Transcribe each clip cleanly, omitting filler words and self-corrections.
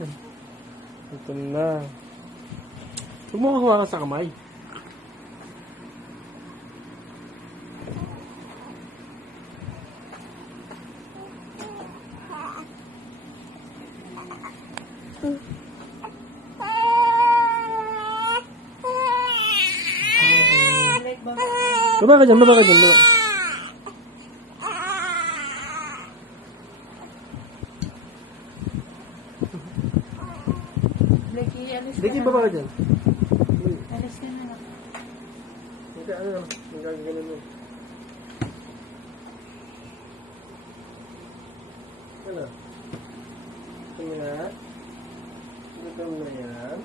Ito na. Huwag mo hawakan sa kamay. Baba ka dyan, baba ka dyan. Baba. Blakey, baba ka dyan. Alis ka na. Hindi, ano, nagagaganon mo. Ano? Ito mo na. Ito mo na yan.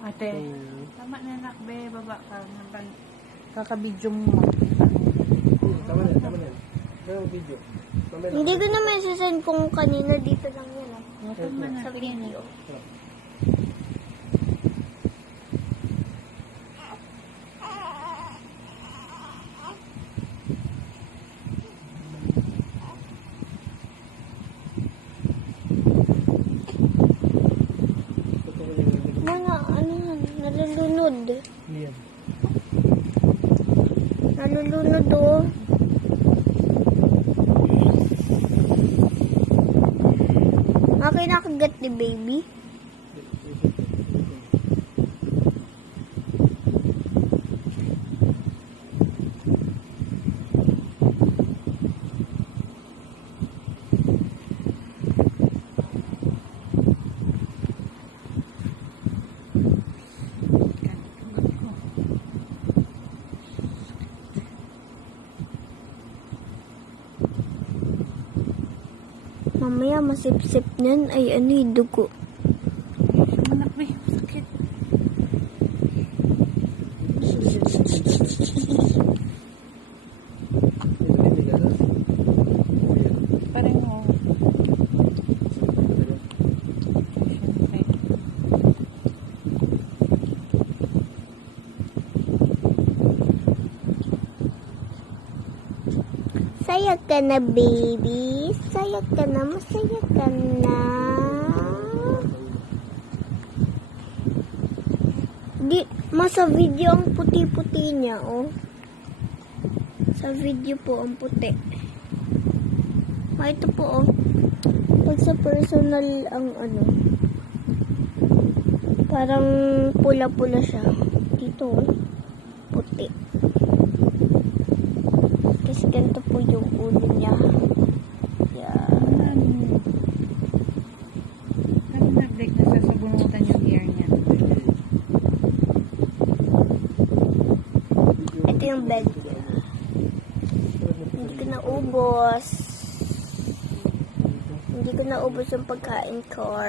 Ate, tama na anak, be. Baba ka. Kakabidyo mo. Tama na, tama na. Ito yung video. Hindi ko naman sasend kung kanina dito lang yan. Tama na. Sa video. Mga ano yan, nalulunod. Yan. Nalulunod oh. Okay, nakagat ni baby. Mamaya masip-sip niyan ay ano yung dugo. Anak, be. Sakit. Pareho. Saya ka na, baby. Saya ka na, masaya ka na. Sa video ang puti-puti niya, oh. Sa video po ang puti. Ito po, oh. Pag sa personal ang ano, parang pula-pula siya. Dito, oh. Puti. Kasi ganito po yung ulo niya. Yan. Ano nag-break na sasabunutan yung hair niya? Ito yung bed niya. Hindi ko naubos. Hindi ko naubos yung pagkain ko.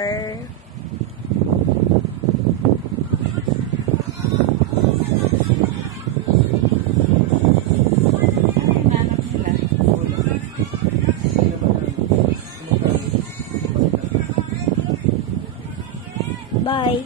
Bye.